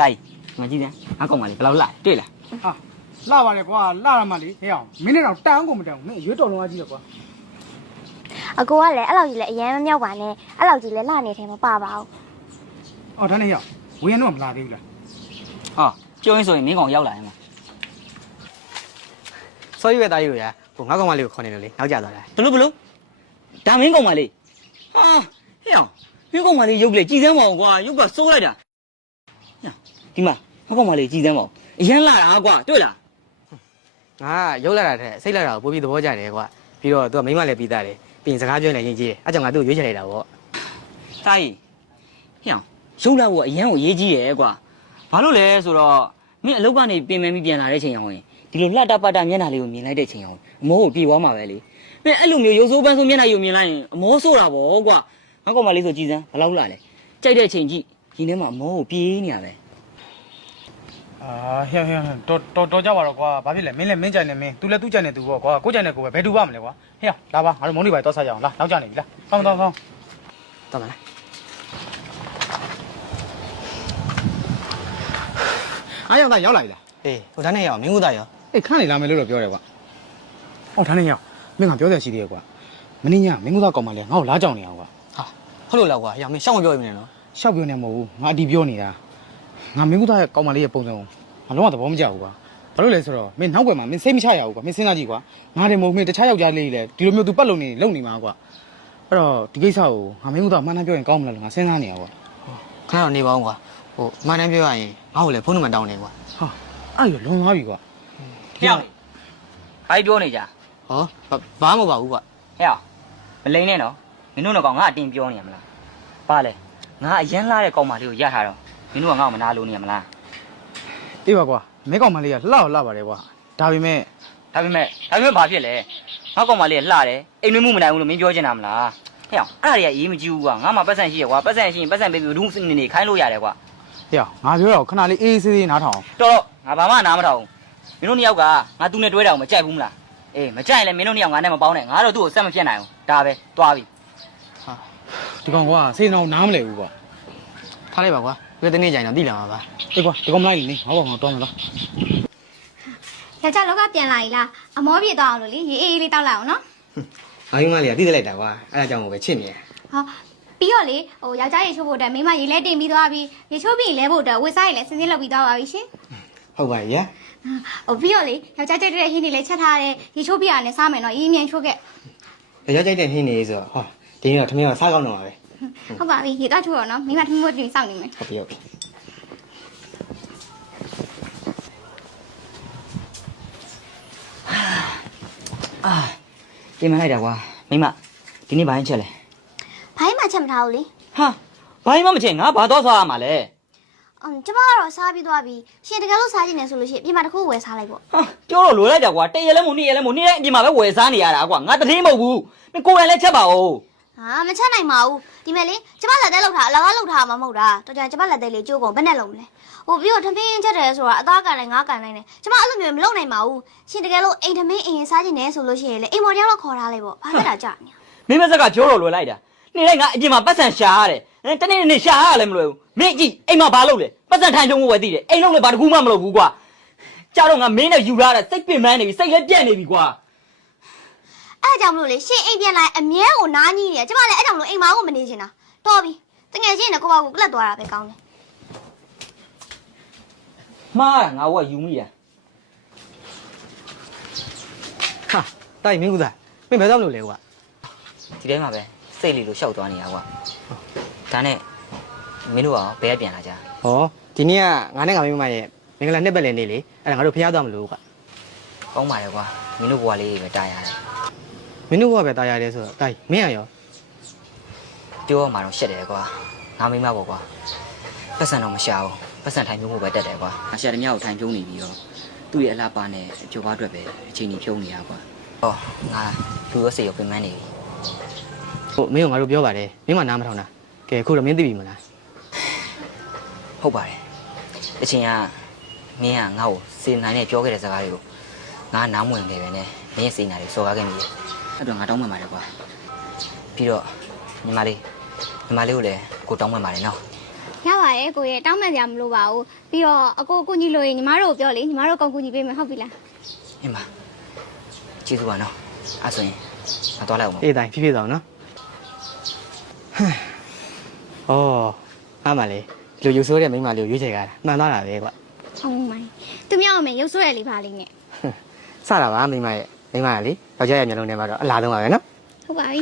တိုင်းငါကြည့်တယ်ငါကောင်မလေးဘယ်လောက်လှတွေ့လား ဟာလှပါတယ်ကွာလှရမှလေဟဲ့အောင်မင်းနဲ့တော့တန်းကုန်မတန်းဘူးမင်းရွေးတော်လုံးကကြီးတယ်ကွာ အကိုကလည်းအဲ့လောက်ကြီးလည်းအရန်မမြောက်ပါနဲ့အဲ့လောက်ကြီးလည်းလှနေတယ်မပါပါဘူး အော်ဒါနဲ့ဟဲ့ဝင်းတော့မလာသေးဘူးလား ဟောပြောရင်ဆိုရင်မင်းကောင်ရောက်လာရင်မ စောရွက်သားကြီးတို့ရဟိုငါကောင်မလေးကိုခေါ်နေလို့လေနောက်ကျသွားတာ ဘလို့ဒါမင်းကောင်မလေးဟာဟဲ့အောင်မင်းကောင်မလေးရုပ်လေကြည်စမ်းပါအောင်ကွာရုပ်ကစိုးလိုက်တာဒီမှာငါကောင်မလေးကြည်စမ်းပါအောင်အရန်လာတာကွာတွေ့လား ငါရုပ်လာတာတဲ့စိတ်လာတာကိုပိုပြီးသဘောကျတယ်ကွာပြီးတော့သူကမိမလည်းပြီးသားတယ်ပြီးရင်စကားပြောရင်လည်းရင်ကြီးတယ်အဲကြောင့်ငါသူ့ကိုရွေးချယ်လိုက်တာပေါ့ တိုင်းဟဲ့အောင်ရုပ်လာဖို့အရန်ကိုရေးကြီးတယ်ကွာဘာလို့လဲဆိုတော့မင်းအလုပ်ကနေပြင်မယ်ပြီးပြန်လာတဲ့ချိန်အောင်ရင်ဒီလိုလှတပတ်တာမျက်နှာလေးကိုမြင်လိုက်တဲ့ချိန်အောင်အမောကိုပြေသွားမှာပဲလေမင်းအဲ့လိုမျိုးရုပ်ဆိုးပန်းဆိုးမျက်နှာကိုမြင်လိုက်ရင်အမောဆိုတာပေါ့ကွာငါကောင်မလေးဆိုကြည်စမ်းဘယ်လောက်လှလဲကြိုက်တဲ့ချိန်ကြည့်ရင်ထဲမှာအမောကိုပြေးနေရပဲ အာဟဲ့တော်ကြပါတော့ကွာဘာဖြစ်လဲမင်းလည်းမင်းကြိုင်နေမင်း तू လည်းသူ့ကြိုင်နေ तू ပေါ့ကွာကိုကြိုင်နေကိုပဲဘယ်တူပါမလဲကွာဟဲ့လာပါငါတို့မုန်းနေပါတော့ဆက်ကြအောင်လာနောက်ကြနေပြီလားဆောင်းတော်မလားအားရောက်တာရောက်လာပြီလားအေးဟိုဒါနဲ့ရောက်မင်းကူသားရော အေးခန့်နေလာမယ်လို့တော့ပြောတယ်ကွာအော်ဒါနဲ့ဟဲ့မင်းကပြောတယ်ရှိသေးတယ်ကွာမင်းညမင်းကကောင်မလေးငါ့ကိုလားကြောင်နေအောင်ကွာ ဟာဟုတ်လို့လားကွာရောက်မင်းရှောင်းမပြောရမနေနော် ရှောက်ပြောနေမဟုတ်ဘူးငါအတီးပြောနေတာငါမင်းကရဲ့ကောင်မလေးရဲ့ပုံစံကိုငါလုံးဝသဘောမကျဘူးကွာဘာလို့လဲဆိုတော့မင်းနောက်ွယ်မှာမင်းစိတ်မချရဘူးကွာမင်းစဉ်းစားကြည့်ကွာငါတယ်မဟုတ်မင်းတခြားယောက်ျားလေးလည်းဒီလိုမျိုး तू ပတ်လုံနေမှာကွာအဲ့တော့ဒီကိစ္စကိုငါမင်းကမှန်းတမ်းပြောရင်ကောင်းမလားလို့ငါစဉ်းစားနေရကွာ ခဏတော့နေပါအောင်ကွာဟိုမှန်တမ်းပြောရရင်ငါ့ကိုလည်းဖုန်းနံပါတ်တောင်းနေကွာ ဟာအဲ့ရလွန်သွားပြီကွာ ဟဲ့အောင်ဘာပြောနေကြ ဟောဘာမှမပါဘူးကွာ ဟဲ့အောင်မလိန်နဲ့နော်မင်းတို့တော့ကောင်ငါအတင်ပြောနေရမလားပါလေငါအရန်လာတဲ့ကောင်မလေးကိုရထားတော့မင်းတို့ကငါ့ကိုမနာလို့နေရမလား အေးပါကွာမဲကောင်မလေးကလှပါတယ်ကွာဒါပေမဲ့ ဘာဖြစ်လဲငါကောင်မလေးကလှတယ်အိမ်နှွေးမှုမနိုင်ဘူးလို့မင်းပြောချင်တာမလားဟဲ့အောင်အဲ့ဒါတွေကအေးမကြည့်ဘူးကွာငါမှပတ်စံရှိရကွာပတ်စံရှိရင်ပတ်စံပေးပြီးဒုစနေခိုင်းလို့ရတယ်ကွာ ဟေ့ငါပြောတော့ခဏလေးအေးဆေးနားထောင် တော်ငါဘာမှနားမထောင်မင်းတို့နှစ်ယောက်ကငါသူ့နဲ့တွဲတာကိုမကြိုက်ဘူးမလားအေးမကြိုက်ရင်လည်းမင်းတို့နှစ်ယောက်ငါနဲ့မပေါင်းနဲ့ငါတော့သူ့ကိုဆက်မဖြစ်နိုင်ဘူးဒါပဲသွားပြီ ဟာဒီကောင်ကွာစေးနောင်နားမလဲဘူးကွာ ထားလိုက်ပါကွာဒီတနေ့ကျရင်တော့တိလာမှာပါ အေးကွာဒီကောင်မလိုက်နေငါဘောငါတော့မလား ယောက်ျားလောကပြန်လာ ਈ လားအမောပြေသွားအောင်လို့လေရေအေးလေးတောက်လိုက်အောင်နော် ငါမိမလေးကတိလိုက်တာကွာအဲဒါကြောင့်ပဲချစ်နေရ ဟာပြီးတော့လေဟိုယောက်ျားရေချိုးဖို့အတွက်မိမရေလဲတင်ပြီးသွားပြီရေချိုးပြီးလဲဖို့အတွက်ဝေစားရေလဲစင်းစင်းလုပ်ပြီးသွားပါပြီရှင် ဟုတ်ပါရဲ့ ဟိုပြီးတော့လေယောက်ျားကြိုက်တဲ့ဟင်းတွေလည်းချက်ထားတယ်ရေချိုးပြရနဲ့စားမယ်နော်ရင်းမြန်ချိုးခဲ့ ယောက်ျားကြိုက်တဲ့ဟင်းနေဆိုတော့ဟောဒီနေ့တော့ထမင်းကစားကောင်းတော့ပါပဲ ဟုတ်ပါပြီရေတော့ချိုးတော့နော်မိမထမင်းမတင်စောင့်နေမယ် ဟုတ်ပြီဟုတ်ပြီ အာပြင်မလိုက်တာကွာမိမဒီနေ့ဘာရင်ချက်လဲ ဘိုင်းမှချက်မထားဘူးလေ ဟာဘာရင်မချက်ငါဘာတော့စားရမှာလဲ ကျမကတော့စားပြီးသွားပြီရှင်တကယ်လို့စားကြည့်နေဆိုလို့ရှိရင်ပြင်မှာတစ်ခုဝယ်စားလိုက်ပေါ့ ဟာပြောတော့လွယ်လိုက်တာကွာတရက်လဲမို့နေ့ရက်လဲမို့နေ့တိုင်းအပြင်မှာပဲဝယ်စားနေရတာကွာငါတတိမဟုတ်ဘူးမင်းကိုယ်တိုင်လဲချက်ပါဦး ဟာမချက်နိုင်ပါဘူးဒီမဲ့လေကျမလက်သေးလောက်ထားအလကားလောက်ထားမှာမဟုတ်တာတော်ကြကျမလက်သေးလေးကျိုးကုန်ဘယ်နဲ့လုံးမလဲဟိုပြီးတော့ထမင်းချက်တယ်ဆိုတာအသားကန်လိုက်ငါးကန်လိုက်နေကျမအဲ့လိုမျိုးမလုပ်နိုင်ပါဘူးရှင်တကယ်လို့အိမ်ထမင်းအိမ်စားကြည့်နေဆိုလို့ရှိရင်လေအိမ်မော်တယောက်တော့ခေါ်ထားလိုက်ပေါ့ဘာဖြစ်တာကြာနေ မင်းမဆက်ကပြောတော့လွယ်လိုက်တာနေ့တိုင်းငါအပြင်မှာပတ်စံရှာရတယ်တနေ့ရှာရလည်းမလွယ်ဘူးမင်းကြည့်အိမ်မှာဘာလုပ်လဲပတ်စံထိုင်ချုံကိုဝယ်သိတယ်အိမ်လုံးလည်းဘာတကူမှမလုပ်ဘူးကွာကြာတော့ငါမင်းနဲ့ယူရတဲ့စိတ်ပင်ပန်းနေပြီစိတ်လည်းပြက်နေပြီကွာ အဲ့ကြောင့်မလို့လေရှင်အိမ်ပြန်လာအမြဲကိုနားကြီးနေတယ်ကျမလည်းအဲ့ကြောင့်မလို့အိမ်မှာကိုမနေချင်တာတော်ပြီတကယ်ချင်းနဲ့ကိုပါကိုပြလက်သွားတာပဲကောင်းတယ် မှားတာငါကယူမိတာ ဟာတိုက်မင်းကူသားမင်းဘယ်တော့မလို့လဲကွာ ဒီထဲမှာပဲစိတ်လေးလိုရှောက်သွားနေတာကွာဒါနဲ့မင်းတို့ကဘယ်ကပြန်လာကြ ဟောဒီနေ့ကငါနဲ့ငါမိမရဲ့မင်္ဂလာနှစ်ပတ်လည်နေ့လေအဲ့ဒါငါတို့ဖျားသွားမလို့ကွာ ကောင်းပါလေကွာမင်းတို့ဘွားလေးတွေပဲတားရတယ် မင်းတို့ကပဲတားရတယ်ဆိုတော့တိုက်မင်းရော ပြောရမှာတော့ရှက်တယ်ကွာငါမိမပေါ့ကွာပတ်စံတော့မရှာဘူးပတ်စံထိုင်ဖြုံးဖို့ပဲတက်တယ်ကွာအရှာတမြောက်ထိုင်ဖြုံးနေပြီးတော့သူ့ရဲ့အလားပါနဲ့အကျိုးပါအတွက်ပဲအချိန်ကြီးဖြုံးနေတာကွာဟောငါလူရောစိတ်ရောပြင်ပန်းနေပြီ ဟိုမင်းကငါတို့ပြောပါတယ်မင်းမနားမထောင်တာကဲအခုတော့မင်းသိပြီမလား ဟုတ်ပါတယ်အချိန်ကမင်းကငါ့ကိုစေနိုင်နဲ့ပြောခဲ့တဲ့စကားတွေကိုငါနားမဝင်ခဲ့ပဲနဲ့မင်းရဲ့စိတ်နာတွေစော်ကားခဲ့မိတယ်အဲ့တော့ငါတောင်းပန်ပါတယ်ကွာပြီးတော့ညီမလေးကိုလည်းကိုတောင်းပန်ပါတယ်နော် ရပါ ရဲ့ကိုရဲ့တောင်းပန်ကြမလို့ပါဘူးပြီးတော့အကိုညီလို့ရင်ညီမတို့ကိုပြောလေညီမတို့ကောင်းကူညီပေးမယ်ဟုတ်ပြီလား အင်းမကျေးဇူးပါနော်အဲ့ဆိုရင်မတော်လိုက်အောင် အေးတိုင်းဖြည်းဖြည်းတော့နော်ဟမ်အော်အားမလေးဒီလိုရုပ်ဆိုးတဲ့မိန်းမလေးကိုရွေးချယ်ကြတာမှန်သွားတာပဲကွာ ဟုတ်မိုင်းသူမြောက်အောင်မယ်ရုပ်ဆွဲရလေးပါလေးနဲ့ စတာပါမိန်းမရဲ့မိန်းမကလေယောက်ျားရဲ့မျက်လုံးထဲမှာတော့အလားဆုံးပါပဲနော် ဟုတ်ပါပြီ